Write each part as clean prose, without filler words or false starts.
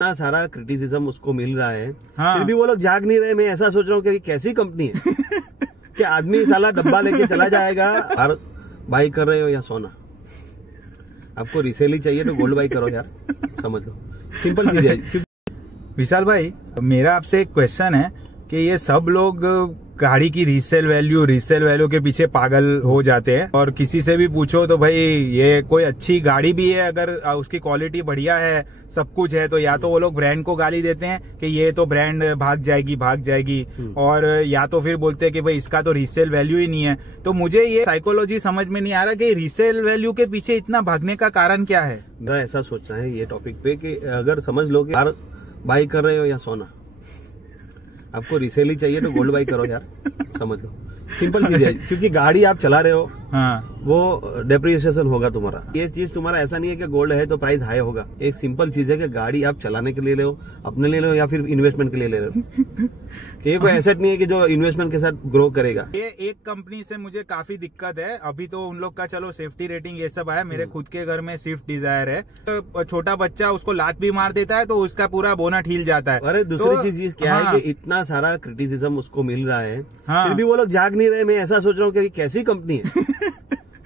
इतना सारा क्रिटिसिज्म उसको मिल रहा है, हाँ। फिर भी वो लोग जाग नहीं रहे। मैं ऐसा सोच रहा हूँ कि कैसी कंपनी है कि आदमी साला डब्बा लेके चला जाएगा। यार बाई कर रहे हो या सोना, आपको रिसेल ही चाहिए तो गोल्ड बाई करो यार, समझ लो, सिंपल चीज है। विशाल भाई, मेरा आपसे एक क्वेश्चन है कि ये सब लोग गाड़ी की रीसेल वैल्यू के पीछे पागल हो जाते हैं, और किसी से भी पूछो तो भाई ये कोई अच्छी गाड़ी भी है, अगर उसकी क्वालिटी बढ़िया है, सब कुछ है, तो या तो वो लोग ब्रांड को गाली देते हैं कि ये तो ब्रांड भाग जाएगी, और या तो फिर बोलते हैं कि भाई इसका तो रीसेल वैल्यू ही नहीं है। तो मुझे ये साइकोलॉजी समझ में नहीं आ रहा कि रीसेल वैल्यू के पीछे इतना भागने का कारण क्या है। मेरा ऐसा सोचना है ये टॉपिक पे कि अगर समझ लो कि यार बाई कर रहे हो या सोना, आपको रिसेल ही चाहिए तो गोल्ड बाई करो यार, समझ लो, सिंपल चीज है। क्योंकि गाड़ी आप चला रहे हो, हाँ। वो डेप्रिसिएशन होगा तुम्हारा। ये चीज तुम्हारा ऐसा नहीं है कि गोल्ड है तो प्राइस हाई होगा। एक सिंपल चीज है कि गाड़ी आप चलाने के लिए ले लो, अपने लिए ले लो या फिर इन्वेस्टमेंट के लिए ले लो। कि ये कोई एसेट नहीं है कि जो इन्वेस्टमेंट के साथ ग्रो करेगा। ये एक कंपनी से मुझे काफी दिक्कत है। अभी तो उन लोग का चलो सेफ्टी रेटिंग ये सब आया, मेरे खुद के घर में स्विफ्ट डिजायर है, तो छोटा बच्चा उसको लात भी मार देता है तो उसका पूरा बोनट हिल जाता है। अरे दूसरी चीज ये क्या है कि इतना सारा क्रिटिसिज्म उसको मिल रहा है, फिर भी वो लोग जाग नहीं रहे। मैं ऐसा सोच रहा हूँ कि कैसी कंपनी है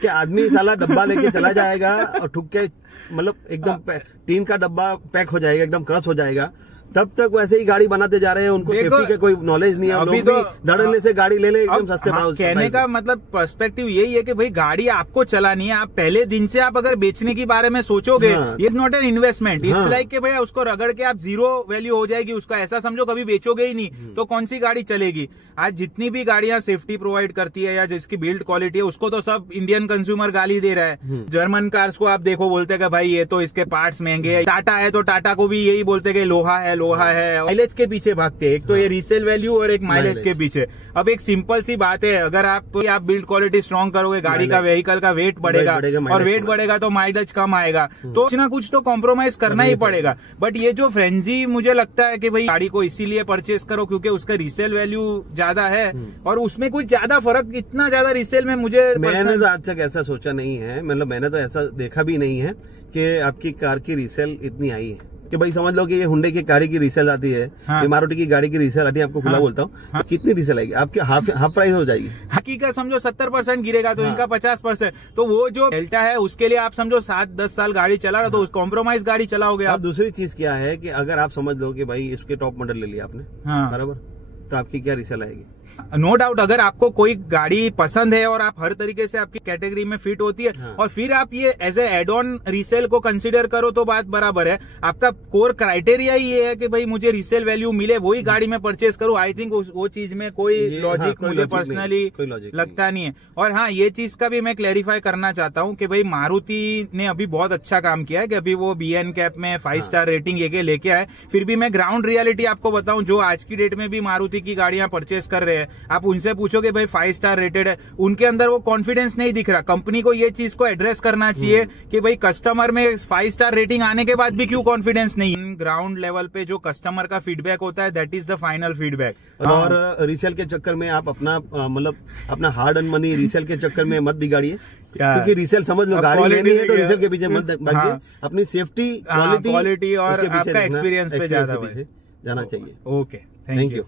कि आदमी साला डब्बा लेके चला जाएगा और ठुक के, मतलब एकदम टीन का डब्बा पैक हो जाएगा, एकदम क्रश हो जाएगा, तब तक वैसे ही गाड़ी बनाते जा रहे हैं। उनको सेफ्टी के कोई नॉलेज नहीं है। अभी तो धड़ल्ले से गाड़ी ले ले एकदम सस्ते प्राइस। कहने का मतलब पर्सपेक्टिव यही है कि भाई गाड़ी आपको चलानी है, आप पहले दिन से आप अगर बेचने के बारे में सोचोगे, it's not an investment, it's like कि भैया उसको रगड़ के आप जीरो वैल्यू हो जाएगी, उसका ऐसा समझो कभी बेचोगे ही नहीं, तो कौन सी गाड़ी चलेगी। आज जितनी भी गाड़ियां सेफ्टी प्रोवाइड करती है या जिसकी बिल्ड क्वालिटी है, उसको तो सब इंडियन कंज्यूमर गाली दे रहा है। जर्मन कार्स को आप देखो, बोलते हैं भाई ये तो इसके पार्ट्स महंगे हैं। टाटा है तो टाटा को भी यही बोलते हैं लोहा है। माइलेज के पीछे भागते हैं, एक तो ये रीसेल वैल्यू और एक माइलेज के पीछे। अब एक सिंपल सी बात है, अगर आप बिल्ड क्वालिटी स्ट्रॉन्ग करोगे, गाड़ी का व्हीकल का वेट बढ़ेगा और वेट बढ़ेगा तो माइलेज कम आएगा, तो कुछ ना कुछ तो कॉम्प्रोमाइज करना ही पड़ेगा। बट ये जो फ्रेंजी मुझे लगता है कि भाई गाड़ी को इसीलिए परचेस करो क्योंकि उसका रीसेल वैल्यू ज्यादा है, और उसमें कुछ ज्यादा फर्क, इतना ज्यादा रीसेल में मैंने तो आज तक ऐसा सोचा नहीं है, मतलब मैंने तो ऐसा देखा भी नहीं है कि आपकी कार की रीसेल इतनी आई है। कि भाई समझ लो कि ये हुंडई की गाड़ी की रीसेल आती है, ये मारुति की गाड़ी की रीसेल आती है, आपको खुला बोलता हूँ, तो कितनी रीसेल आएगी आपकी? हाफ प्राइस हो जाएगी। हकीकत समझो 70% गिरेगा तो इनका 50%, तो वो जो डेल्टा है उसके लिए आप समझो 7-10 साल गाड़ी चला रहा तो कॉम्प्रोमाइज गाड़ी चलाओगे आप। दूसरी चीज क्या है कि अगर आप समझ लो कि भाई इसके टॉप मॉडल ले लिया आपने, बराबर, तो आपकी क्या रीसेल आएगी? नो डाउट, अगर आपको कोई गाड़ी पसंद है और आप हर तरीके से आपकी कैटेगरी में फिट होती है, और फिर आप ये as a add on resale को कंसीडर करो तो बात बराबर है। आपका कोर क्राइटेरिया ही ये है कि भाई मुझे रीसेल वैल्यू मिले, वही गाड़ी में परचेस करूं। आई थिंक वो चीज में कोई लॉजिक मुझे पर्सनली लगता नहीं है। और हाँ, ये चीज का भी मैं क्लैरिफाई करना चाहता हूँ कि भाई मारुति ने अभी बहुत अच्छा काम किया है कि अभी वो BN कैप में 5 स्टार रेटिंग ये लेके आए। फिर भी मैं ग्राउंड रियलिटी आपको बताऊं, जो आज की डेट में भी मारुति की गाड़ियां परचेस कर रहे हैं, आप उनसे पूछोगे भाई 5 स्टार रेटेड है, उनके अंदर वो कॉन्फिडेंस नहीं दिख रहा। कंपनी को ये चीज को एड्रेस करना चाहिए कि भाई कस्टमर में 5 स्टार रेटिंग आने के बाद भी क्यों कॉन्फिडेंस नहीं। ग्राउंड लेवल पे जो कस्टमर का फीडबैक होता है, that is the final feedback. और रीसेल के चक्कर में आप अपना हार्ड अर्न मनी रीसेल के चक्कर में मत बिगाड़िए, क्योंकि रीसेल समझ लो गाड़ी लेनी है तो रीसेल के पीछे मत भागिए। अपनी सेफ्टी, क्वालिटी और आपका एक्सपीरियंस पे ज्यादा जाना चाहिए। Okay, thank you.